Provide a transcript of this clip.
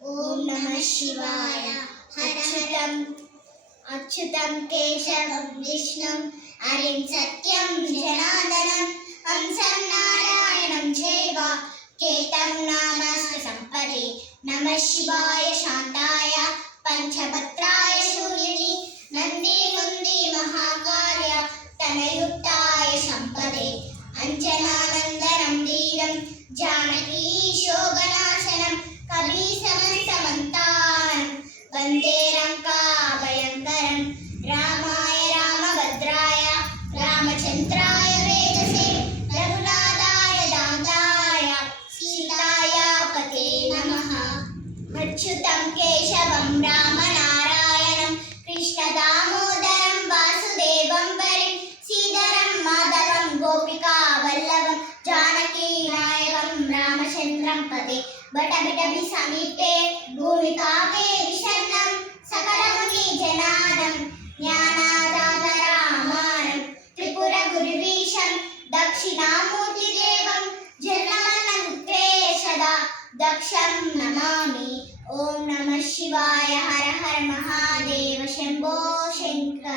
ఓం నమః శివాయ. అచ్యుతం కేశవం విష్ణుం హరిం సత్యం జనార్దనం హంసం నారాయణం చైవ కేతం నామస్తు సంపదే. నమః శివాయ శాంతాయ పంచభద్రాయ శూలిని నంది ముంది మహాకార్య తనయుక్తాయ సంపదే. అంజనానందనం ధీరం జానకీ శోభనాశనం కపీసమంతానం వందే లంకాభయంకరం. రామాయ రామభద్రాయ రామచంద్రాయ వేదసే రఘునాథాయ దాతాయ సీతాయ పతే నమః. అచ్యుతం కేశవం రామనారాయణం కృష్ణ దామోదరం వాసుదేవం వరిం శ్రీధరం మాధవం గోపికా వల్లభం జానకీ నాయకం రామచంద్రం పదే. బటబిటబి సమీపే భూమికాపే విషన్నం సకలముని జనానం జ్ఞానాదాతరామానం త్రిపుర గురువీశం దక్షిణామూర్తి దేవం జన్మన్నముత్రే సదా దక్షం నమామి. ఓం నమః శివాయ. హర హర మహాదేవ శంభో శంకర.